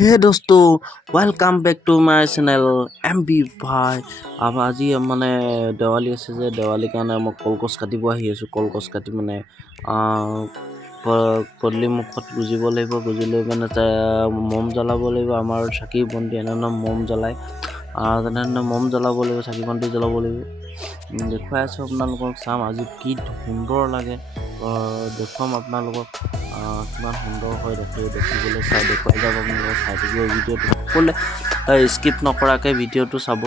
Hey दोस्तों, welcome back to my channel MB ভাই। আজি মানে দেৱালী আছে যে দেৱালীৰ কাৰণে মই কলগছ কাটিব আহি আছো। কলগছ কাটি মানে পদূলি মুখত গুজিব লাগিব, গুজি লৈ মানে মম জ্বলাব লাগিব। আমাৰ চাকি বন্তি এনেধৰণৰ মম জ্বলাই তেনেধৰণে মম জ্বলাব লাগিব, চাকি বন্তি জ্বলাব লাগিব। দেখুৱাই আছো আপোনালোকক, চাম আজি কি সুন্দৰ লাগে। দেখুৱাম আপোনালোকক কিমান সুন্দৰ হয় দেখিবলৈ। দেখুৱাই যাব আপোনালোকক, চাই থাকিব ভিডিঅ'টো সকলোৱে স্কিপ নকৰাকৈ ভিডিঅ'টো চাব।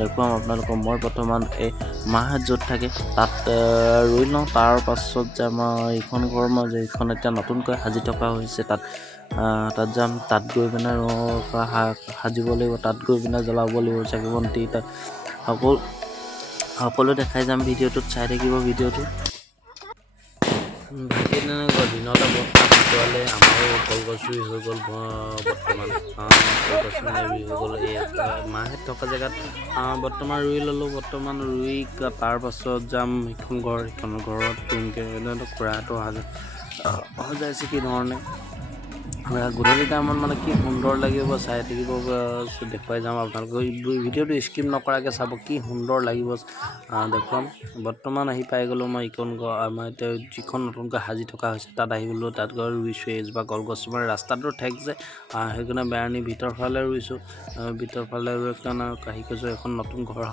দেখুৱাম আপোনালোকক। মই বৰ্তমান এই মাহঁত য'ত থাকে তাত ৰুই লওঁ। তাৰ পাছত যে আমাৰ এইখন ঘৰ মই যে এইখন এতিয়া নতুনকৈ সাজি থকা হৈছে তাত যাম। তাত গৈ পিনে সাজিব লাগিব, তাত গৈ পিনে জ্বলাব লাগিব চাকি বন্তি। তাত সকলো দেখাই যাম ভিডিঅ'টোত, চাই থাকিব ভিডিঅ'টো। ভাইটি তেনেকুৱা দিনতে বৰ্তা ভিতৰলৈ আমাৰো কলগছ ৰুই হৈ গ'ল। বৰ্তমান কলগছ মানে ৰুই হৈ গ'ল। এই মাহঁত থকা জেগাত বৰ্তমান ৰুই ল'লোঁ। বৰ্তমান ৰুই তাৰ পাছত যাম সিখন ঘৰত ৰুমকৈ খুৰাটো সজাইছে কি ধৰণে। গধূলি টাইমত মানে কি সুন্দৰ লাগিব, চাই থাকিব। দেখুৱাই যাম আপোনালোকক। ভিডিঅ'টো স্কিপ নকৰাকৈ চাব, কি সুন্দৰ লাগিব দেখুৱাম। বৰ্তমান আহি পাই গ'লোঁ মই ইখন ঘৰ, আমাৰ এতিয়া যিখন নতুনকৈ সাজি থকা হৈছে তাত আহি গ'লোঁ। তাত গৈ ৰুইছোঁ এজোপা কলগছ। মানে ৰাস্তাটো ঠেক যে সেইকাৰণে বেৰণি ভিতৰ ফালে ৰুইছোঁ। ভিতৰ ফালে ৰুই কাৰণে কাঢ়ি কৈছোঁ। এখন নতুন ঘৰ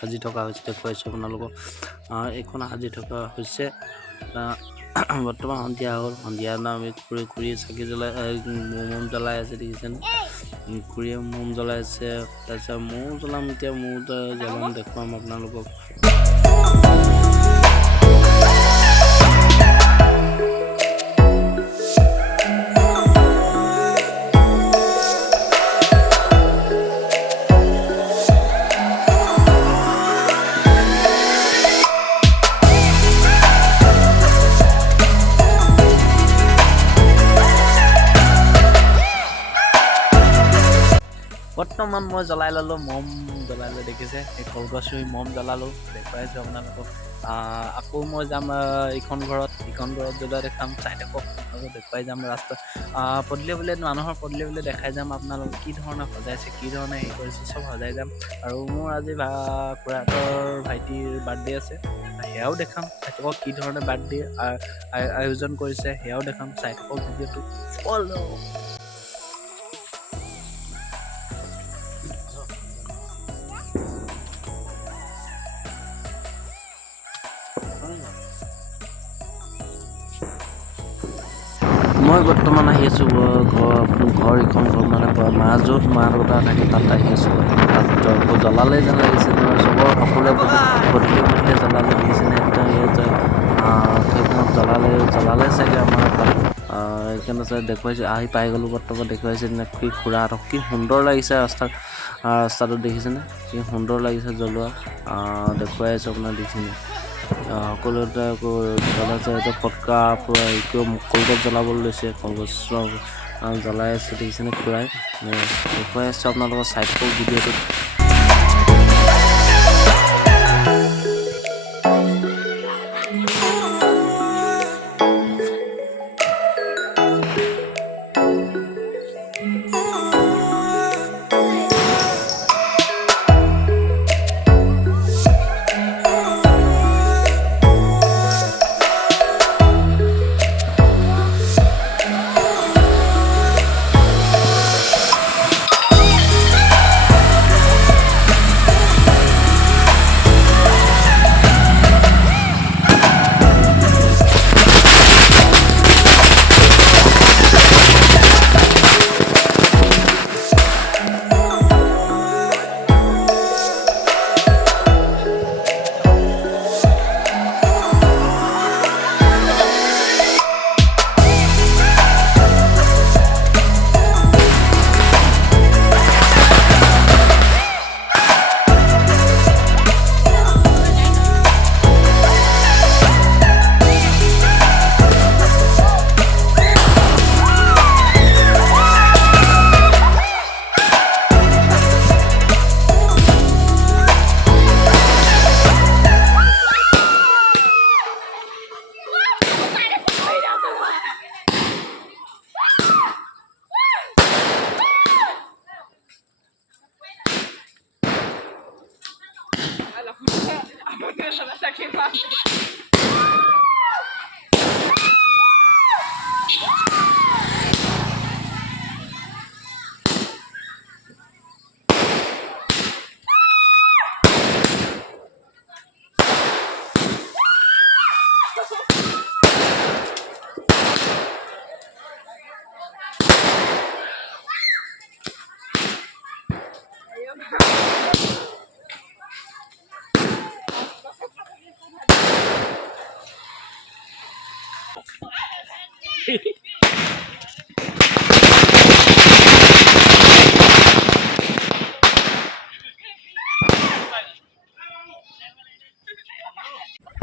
সাজি থকা হৈছে, দেখুৱাইছোঁ আপোনালোকক। এইখন সাজি থকা হৈছে। বৰ্তমান সন্ধিয়া হ'ল। সন্ধিয়া আমি খুৰীয়ে চাকি জ্বলাই মম জ্বলাই আছে, দেখিছেনে? খুৰীয়ে মম জ্বলাই আছে। তাৰপিছত ময়ো জ্বলাম, এতিয়া ময়ো জ্বলাম, দেখুৱাম আপোনালোকক। বৰ্তমান মই জ্বলাই ল'লোঁ, মম জ্বলাই লৈ দেখিছে। এই কলগছ ৰুই মম জ্বলালোঁ, দেখুৱাইছোঁ আপোনালোকক। আকৌ মই যাম ইখন ঘৰত জ্বলোৱা দেখাম, চাই থাকক। দেখুৱাই যাম ৰাস্তা মানুহৰ পদূলি দেখাই যাম আপোনালোকক। কি ধৰণে সজাইছে, কি ধৰণে হেৰি কৰিছে, চব সজাই যাম। আৰু মোৰ আজি খুৰাহঁতৰ ভাইটিৰ বাৰ্থডে আছে, সেয়াও দেখাম। চাই থাকক কি ধৰণে বাৰ্থডে আয়োজন কৰিছে, সেয়াও দেখাম। চাই থাকক ভিডিঅ'টো। মই বৰ্তমান আহি আছোঁ ঘৰ ইখন ঘৰ মানে মা য'ত মা দেউতা থাকে তাত আহি আছোঁ। তাত জ্বলালে যেন লাগিছে, চবৰ সকলোৱে গধূলি মূল্যে জ্বলালে, দেখিছেনে? সেইখনত জ্বলালে চাগে আমাৰ তাত। সেইকাৰণে দেখুৱাইছোঁ, আহি পাই গ'লোঁ। বৰ্তমান দেখুৱাইছে কি খুৰাহঁতক কি সুন্দৰ লাগিছে। ৰাস্তাটো দেখিছেনে? কি সুন্দৰ লাগিছে জ্বলোৱা। দেখুৱাই আছোঁ আপোনাৰ, দেখিছেনে? সকলোতে জ্বলাইছে। ফটকা কলগছ জ্বলাবলৈ লৈছে, কলগছ জ্বলাই আছে, দেখিছেনে? খুৰাই দেখুৱাই আছোঁ আপোনালোকৰ, চাই থাকক ভিডিঅ'টোত।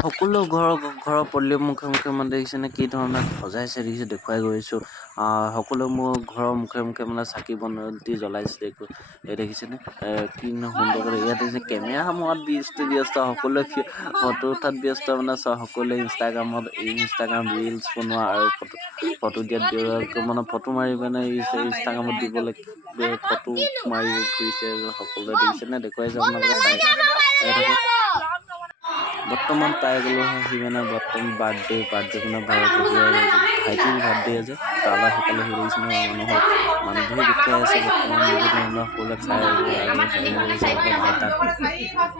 সকলো ঘৰৰ পদূলি মুখে মুখে মানে দেখিছেনে কি ধৰণে সজাইছে দেখিছে দেখুৱাই গৈছোঁ সকলো মোৰ ঘৰৰ মুখে মুখে মানে চাকি বন্তি জ্বলাইছে এই দেখিছেনে কি সুন্দৰ কৰি ইয়াত দেখিছে কেমেৰা মত ব্যস্ত সকলোৱে ফটো উঠাত ব্যস্ত মানে সকলোৱে ইনষ্টাগ্ৰাম ৰিলচ বনোৱা আৰু ফটো দিয়াত মানে ফটো মাৰি মানে ইনষ্টাগ্ৰামত দিবলৈ ফটো মাৰি ফুৰিছে সকলোৱে দেখিছেনে দেখুৱাইছে আপোনালোকে চাই বৰ্তমান পাই গ'লো সি মানে বৰ্তমান বাৰ্থডে মানে ভাইটিৰ বাৰ্থডে আছে তালা সেইফালে সি দেখিছে মানুহৰ মানুহ বহুত গোটাই আছে বৰ্তমান সকলোৱে চাই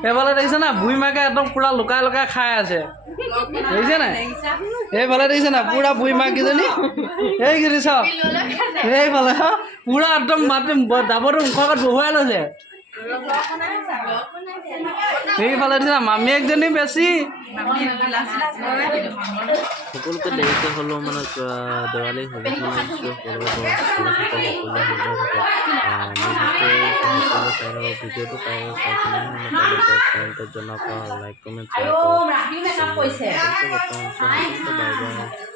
সেইফালে দেখিছে না বুঢ়ী মাকে একদম পুৰা লুকাই লুকাই খাই আছে দেখিছে নাই সেইফালে দেখিছে না পুৰা বুঢ়ী মাক কেইজনী সেইখিনি চাওক সেইফালে পুৰা একদম মাতি দাবৰটো মুখৰ আগত বহুৱাই লৈছে সেইফালে দিছে মামীয়েকজনী বেছি সকলোকে দেৰিকে হ'লেও মানে দেৱালী হ'ব মানে ভিডিঅ'টো পাই জনাওক লাইক কমেণ্ট শ্বেয়াৰ কৰক